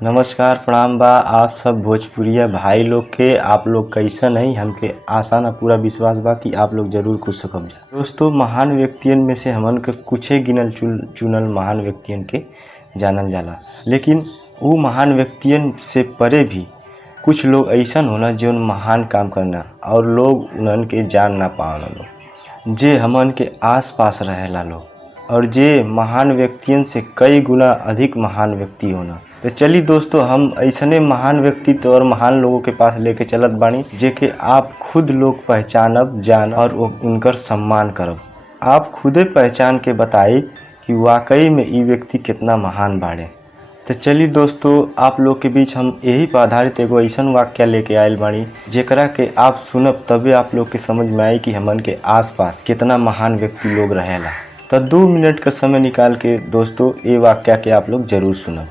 नमस्कार प्रणाम बा आप सब भोजपुरिया भाई लोग के। आप लोग कैसन है हमके आशा ना पूरा विश्वास बा कि आप लोग जरूर खुश होकब जा। दोस्तों, महान व्यक्तियन में से हमन के कुछ गिनल चुनल महान व्यक्तियन के जानल जाला, लेकिन वो महान व्यक्तियन से परे भी कुछ लोग ऐसन होला जो महान काम करना और लोग उन्हन के जान ना पावला लोग, जे हमन के आस पास रहेला लोग, और जे महान व्यक्तियन से कई गुना अधिक महान व्यक्ति होना। तो चलिए दोस्तों, हम ऐसने महान व्यक्तित्व और महान लोगों के पास लेके चलत बानी जेके आप खुद लोग पहचानब, जान और उनकर सम्मान करब। आप खुदे पहचान के बताई कि वाकई में ये व्यक्ति कितना महान बाड़े। तो चलिए दोस्तों, आप लोग के बीच हम यही पर आधारित एगो ऐसन वाक्य लेके आयल बानी जेकरा के आप सुनब तबे आप लोग के समझ में आई कि हमन के आसपास कितना महान व्यक्ति लोग रहेला। तो 2 मिनट का समय निकाल के दोस्तों ये वाक्य के आप लोग जरूर सुनब।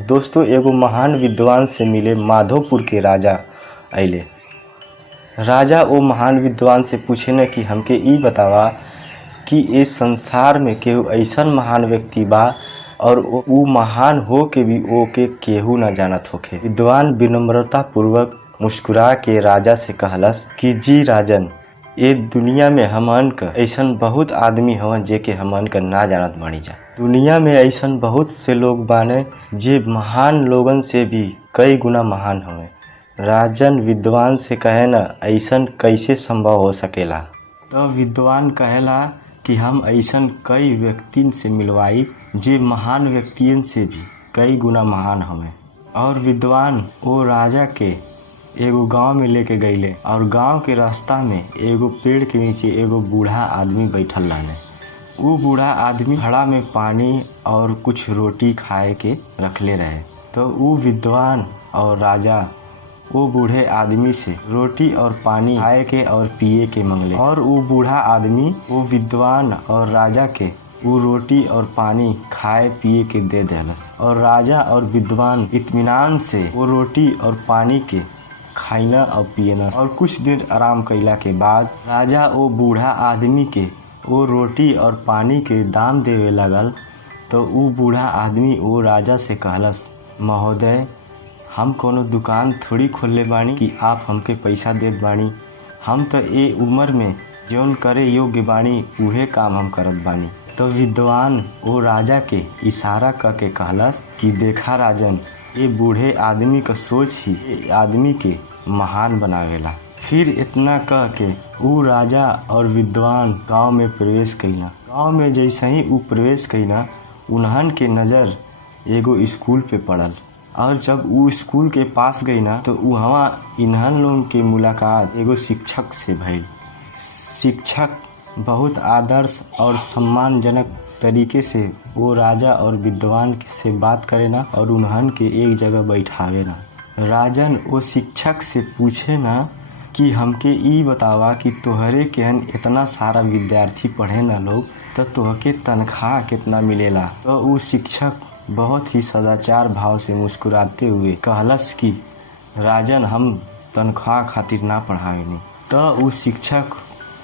दोस्तों, एगो महान विद्वान से मिले माधोपुर के राजा अइले। राजा वो महान विद्वान से पूछे न कि हमके ई बतावा कि इस संसार में केहू ऐसन महान व्यक्ति बा और वो महान हो के भी ओके केहू ना जानत होखे। विद्वान विनम्रता पूर्वक मुस्कुरा के राजा से कहलस कि जी राजन, ये दुनिया में हमन का ऐसन बहुत आदमी हवन जेके हमन का ना जानत बानी जा। दुनिया में ऐसन बहुत से लोग बाने जे महान लोगन से भी कई गुना महान हवे। राजन विद्वान से कहे ना ऐसन कैसे संभव हो सकेला। तो विद्वान कहेला कि हम ऐसन कई व्यक्तिन से मिलवाई जे महान व्यक्तियन से भी कई गुना महान हवे। और विद्वान वो राजा के एगो गांव में लेके गईले और गांव के रास्ता में एगो पेड़ के नीचे एगो बूढ़ा आदमी बैठल रहले। वो बूढ़ा आदमी घड़ा में पानी और कुछ रोटी खाए के रखले रहे। तो वो विद्वान और राजा वो बूढ़े आदमी से रोटी और पानी खाए के और पिए के मंगले, और वो बूढ़ा आदमी वो विद्वान और राजा के वो रोटी और पानी खाए पिए के दे देलस। और राजा और विद्वान इत्मीनान से वो रोटी और पानी के खाइना और पियना और कुछ देर आराम कैला के बाद राजा वो बूढ़ा आदमी के वो रोटी और पानी के दाम देवे लगल। तो वो बूढ़ा आदमी वो राजा से कहलस, महोदय, हम कोनो दुकान थोड़ी खोलले बानी कि आप हमके पैसा देत बानी। हम तो ये उम्र में जौन करे योग्य बानी उहे काम हम करत बानी। तो विद्वान वो राजा के इशारा करके कहलस कि देखा राजन, ये बूढ़े आदमी का सोच ही ये आदमी के महान बनावेला। फिर इतना कह के वो राजा और विद्वान गांव में प्रवेश कइला। गांव में जैसे ही वो प्रवेश कइला, उन्हन के नज़र एगो स्कूल पे पड़ल। और जब वो स्कूल के पास गई ना तो वहाँ इन्हन लोगों के मुलाकात एगो शिक्षक से भइल। शिक्षक बहुत आदर्श और सम्मानजनक तरीके से वो राजा और विद्वान से बात करे ना और उन्हन के एक जगह बैठावे ना। राजन वो शिक्षक से पूछे ना कि हमके ई बतावा कि तोहरे केहन इतना सारा विद्यार्थी पढ़े ना लोग, तो तोहके तनख्वाह कितना मिलेला। तो वो शिक्षक बहुत ही सदाचार भाव से मुस्कुराते हुए कहलस कि राजन, हम तनख्वाह खातिर ना पढ़ावेनी। तो वो शिक्षक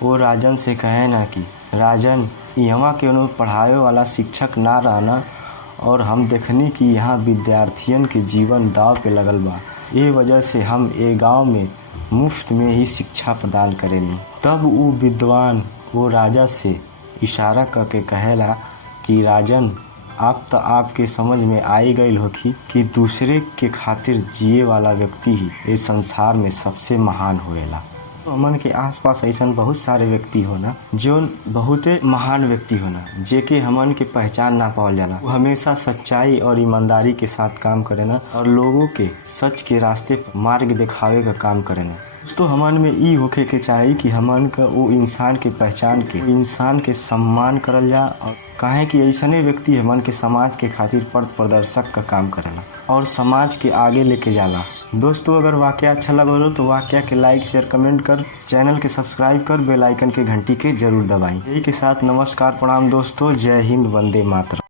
वो राजन से कहे ना कि राजन, यहाँ के पढ़ावे वाला शिक्षक ना रहना और हम देखनी कि यहाँ विद्यार्थियन के जीवन दाव पे लगल बा, ये वजह से हम ये गांव में मुफ्त में ही शिक्षा प्रदान करेनी। तब वो विद्वान वो राजा से इशारा करके कहेला कि राजन, आप तो आपके समझ में आई गई होगी कि दूसरे के खातिर जिए वाला व्यक्ति ही इस संसार में सबसे महान होएला। तो हमन के आसपास ऐसन बहुत सारे व्यक्ति होना जो बहुते महान व्यक्ति होना जेके हमन के पहचान ना पावल जाला। वो हमेशा सच्चाई और ईमानदारी के साथ काम करेना और लोगों के सच के रास्ते पर मार्ग दिखावे का काम करेना। तो हमन में ई होखे के चाहिए कि हमन का वो इंसान के पहचान के इंसान के सम्मान करल जा, और काहे कि ऐसने व्यक्ति हमन के समाज के खातिर पथ प्रदर्शक का काम करेला और समाज के आगे लेके जाला। दोस्तों, अगर वाकया अच्छा लगल हो तो वाकया के लाइक शेयर कमेंट कर, चैनल के सब्सक्राइब कर, बेल आइकन के घंटी के जरूर दबाई। यही के साथ नमस्कार प्रणाम दोस्तों, जय हिंद, वंदे मातरम।